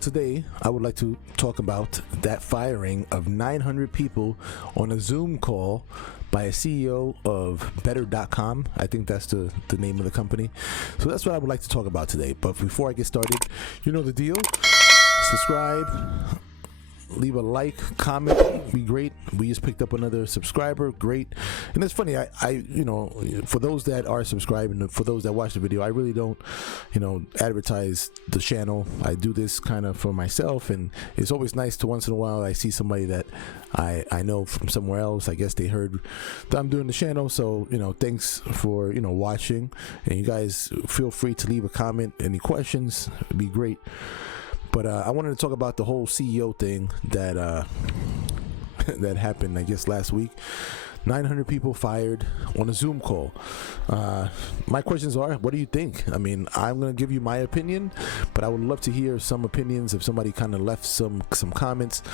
today I would like to talk about that firing of 900 people on a Zoom call by a CEO of Better.com. I think that's the name of the company. So that's what I would like to talk about today. But before I get started, you know the deal. Subscribe, leave a like, comment, be great. We just picked up another subscriber, great. And it's funny, I for those that are subscribed and for those that watch the video, I really don't advertise the channel. I do this kind of for myself, and it's always nice to once in a while I see somebody that I know from somewhere else. I guess they heard that I'm doing the channel, so thanks for watching. And you guys feel free to leave a comment, any questions, it'd be great. But I wanted to talk about the whole CEO thing that that happened, I guess, last week. 900 people fired on a Zoom call. My questions are, what do you think? I mean, I'm going to give you my opinion, but I would love to hear some opinions if somebody kind of left some comments.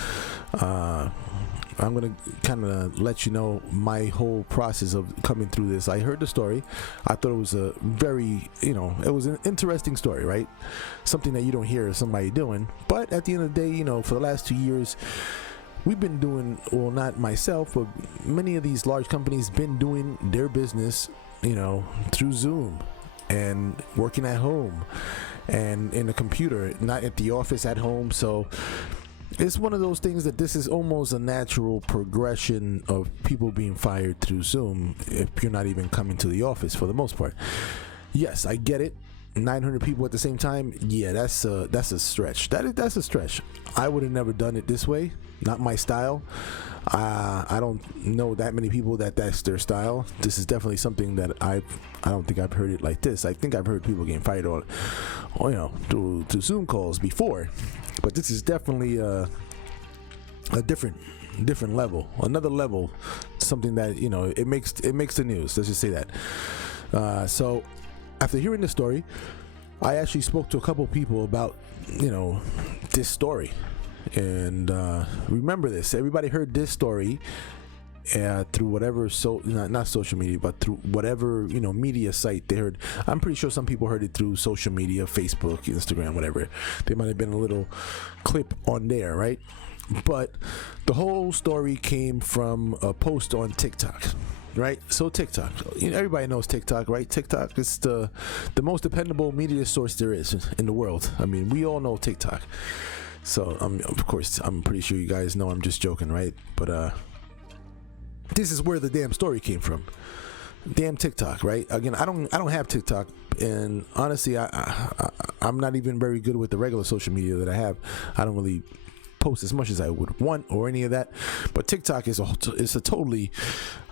I'm going to kind of let you know my whole process of coming through this. I heard the story. I thought it was a very, it was an interesting story, right? Something that you don't hear somebody doing. But at the end of the day, for the last 2 years, we've been doing, well, not myself, but many of these large companies been doing their business, through Zoom and working at home and in a computer, not at the office, at home. So it's one of those things that this is almost a natural progression of people being fired through Zoom if you're not even coming to the office for the most part. Yes, I get it. 900 people at the same time, yeah, that's a stretch. That's a stretch. I would have never done it this way. Not my style. I don't know that many people that's their style. This is definitely something that I don't think I've heard it like this. I think I've heard people getting fired on through Zoom calls before, but this is definitely a different level, another level, something that it makes the news. Let's just say that. So after hearing the story, I actually spoke to a couple people about this story. And remember this, everybody heard this story through whatever, not social media, but through whatever media site they heard. I'm pretty sure some people heard it through social media, Facebook, Instagram, whatever. There might have been a little clip on there, right? But the whole story came from a post on TikTok, right? So TikTok, everybody knows TikTok, right? TikTok is the most dependable media source there is in the world. I mean, we all know TikTok. So of course, I'm pretty sure you guys know I'm just joking, right? But this is where the damn story came from. Damn TikTok, right? Again, I don't have TikTok, and honestly, I'm not even very good with the regular social media that I have. I don't really post as much as I would want or any of that. But TikTok is a totally.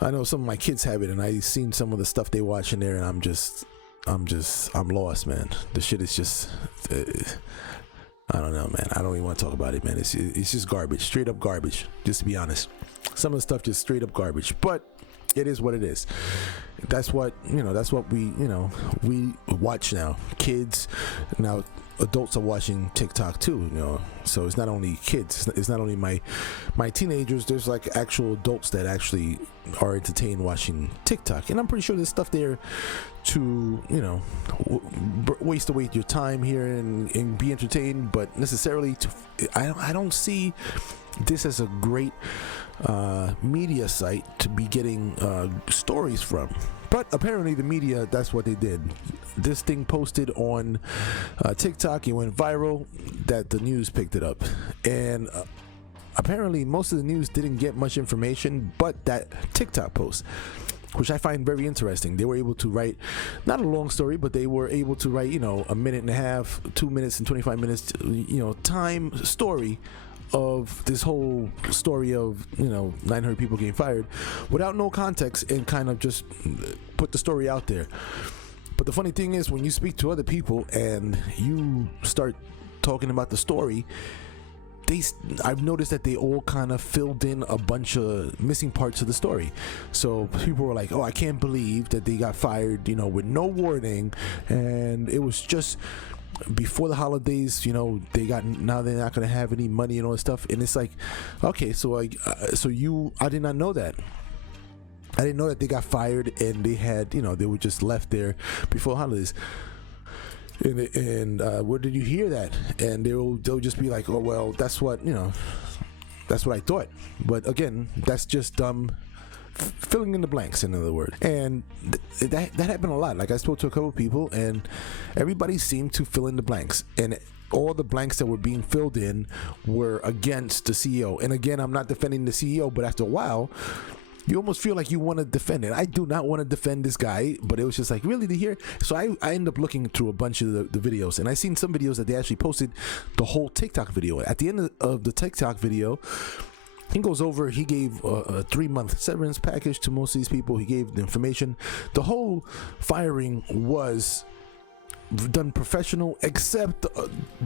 I know some of my kids have it, and I've seen some of the stuff they watch in there, and I'm lost, man. The shit is just. I don't know, man. I don't even want to talk about it, man. It's just garbage, straight up garbage. Just to be honest, some of the stuff just straight up garbage. But it is what it is. That's what That's what we watch now. Kids now, adults are watching TikTok too. So it's not only kids. It's not only my teenagers. There's like actual adults that actually are entertained watching TikTok, and I'm pretty sure there's stuff there to waste away your time here and be entertained, but necessarily I don't see this as a great media site to be getting stories from. But apparently the media, that's what they did. This thing posted on TikTok, it went viral, that the news picked it up, and apparently most of the news didn't get much information but that TikTok post, which I find very interesting. They were able to write, not a long story, but they were able to write, a minute and a half, 2 minutes and 25 minutes, time story of this whole story of 900 people getting fired without no context, and kind of just put the story out there. But the funny thing is, when you speak to other people and you start talking about the story, I've noticed that they all kind of filled in a bunch of missing parts of the story. So people were like, "Oh, I can't believe that they got fired, with no warning, and it was just before the holidays. Now they're not gonna have any money and all this stuff." And it's like, okay, so I did not know that. I didn't know that they got fired and they had, they were just left there before the holidays. And where did you hear that? And they'll just be like, oh well, that's what that's what I thought. But again, that's just filling in the blanks, in other words. And that happened a lot. Like, I spoke to a couple of people, and everybody seemed to fill in the blanks, and all the blanks that were being filled in were against the CEO. And again, I'm not defending the CEO, but after a while, you almost feel like you want to defend it. I do not want to defend this guy, but it was just like, really, to hear? So I ended up looking through a bunch of the videos, and I seen some videos that they actually posted the whole TikTok video. At the end of the TikTok video, he goes over, he gave a 3-month severance package to most of these people. He gave the information. The whole firing was done professional, except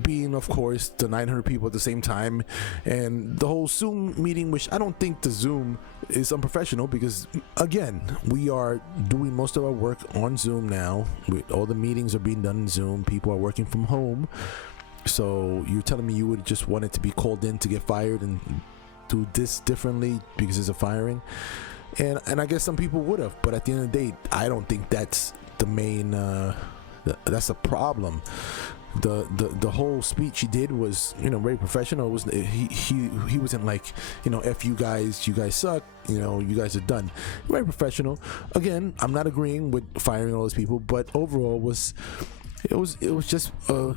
being, of course, the 900 people at the same time, and the whole Zoom meeting, which I don't think the Zoom is unprofessional, because again, we are doing most of our work on Zoom now. All the meetings are being done in Zoom. People are working from home. So you're telling me you would just want it to be called in to get fired and do this differently because it's a firing? And I guess some people would have, but at the end of the day, I don't think that's the main that's a problem. The whole speech he did was, very professional. It was he wasn't like, F you guys suck, you guys are done. Very professional. Again, I'm not agreeing with firing all those people, but overall it was just a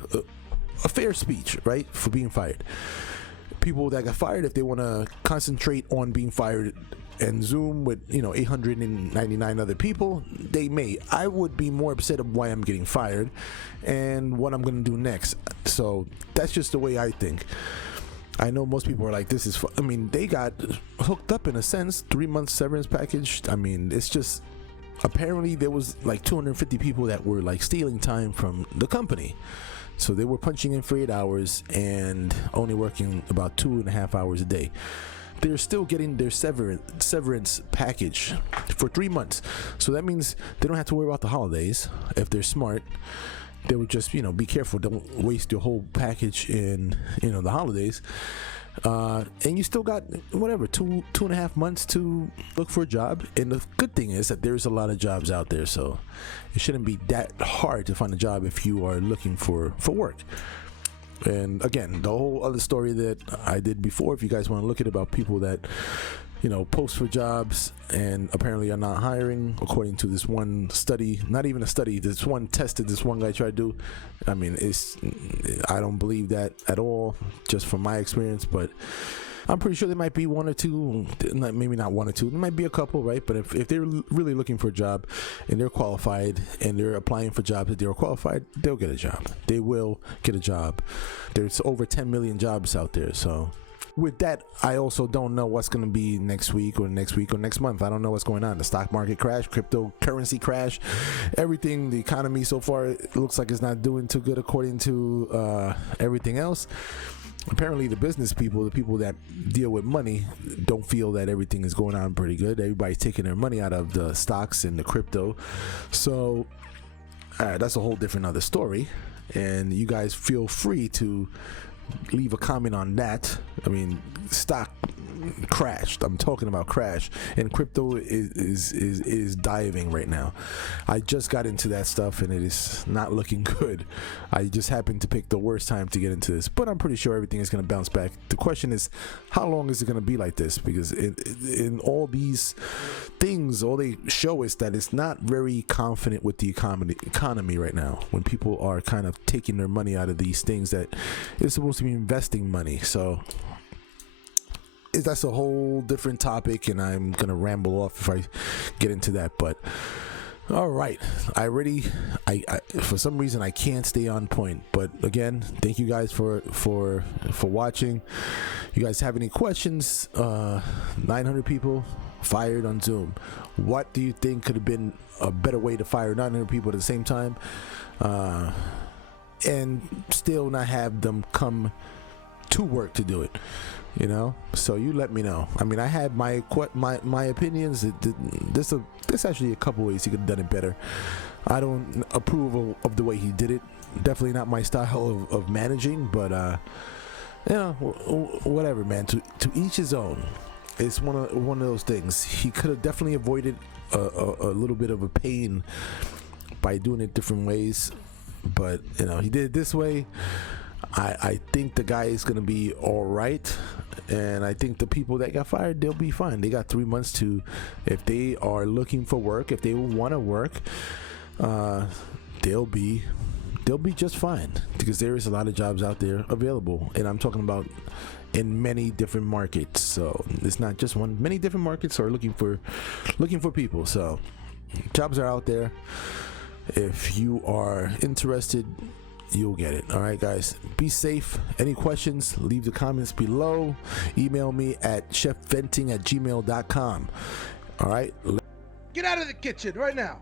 fair speech, right, for being fired. People that got fired, if they want to concentrate on being fired and Zoom with 899 other people, they may. I would be more upset of why I'm getting fired and what I'm going to do next. So that's just the way I think. I know most people are like, this is they got hooked up in a sense. 3-month severance package. It's just, apparently there was like 250 people that were like stealing time from the company. So they were punching in for 8 hours and only working about 2.5 hours a day. They're still getting their severance package for 3 months. So that means they don't have to worry about the holidays. If they're smart, they would just, be careful. Don't waste your whole package in, the holidays. And you still got whatever 2.5 months to look for a job. And the good thing is that there's a lot of jobs out there, so it shouldn't be that hard to find a job if you are looking for work. And again, the whole other story that I did before, if you guys want to look at about people that post for jobs and apparently are not hiring, according to this one study, not even a study, this one test that this one guy tried to do. I don't believe that at all, just from my experience, but I'm pretty sure there might be one or two, maybe not one or two, there might be a couple, right? But if they're really looking for a job and they're qualified and they're applying for jobs that they're qualified, they'll get a job. They will get a job. There's over 10 million jobs out there, so with that, I also don't know what's going to be next week or next month. I don't know what's going on. The stock market crash, cryptocurrency crash, everything. The economy so far, it looks like it's not doing too good according to everything else. Apparently the business people, the people that deal with money, don't feel that everything is going on pretty good. Everybody's taking their money out of the stocks and the crypto. So that's a whole different other story. And you guys feel free to leave a comment on that. Stock crashed. I'm talking about crash, and crypto is diving right now. I just got into that stuff and it is not looking good. I just happened to pick the worst time to get into this, but I'm pretty sure everything is going to bounce back. The question is, how long is it going to be like this? Because in all these things, all they show is that it's not very confident with the economy right now, when people are kind of taking their money out of these things that is supposed to be investing money. So that's a whole different topic, and I'm gonna ramble off if I get into that. But all right, I for some reason I can't stay on point. But again, thank you guys for watching. You guys have any questions? 900 people fired on Zoom. What do you think could have been a better way to fire 900 people at the same time, and still not have them come to work to do it? So you let me know. I had my opinions. There's actually a couple ways he could have done it better. I don't approve of the way he did it. Definitely not my style of managing, but whatever, man. To each his own. It's one of those things. He could have definitely avoided a little bit of a pain by doing it different ways. but you know, he did it this way. I think the guy is gonna be all right, and I think the people that got fired, they'll be fine. They got 3 months to, if they are looking for work, if they want to work, they'll be just fine, because there is a lot of jobs out there available, and I'm talking about in many different markets. So it's not just one. Many different markets are looking for people. So jobs are out there. If you are interested, you'll get it. All right, guys, be safe. Any questions, leave the comments below. Email me at chefventing@gmail.com. All right, get out of the kitchen right now.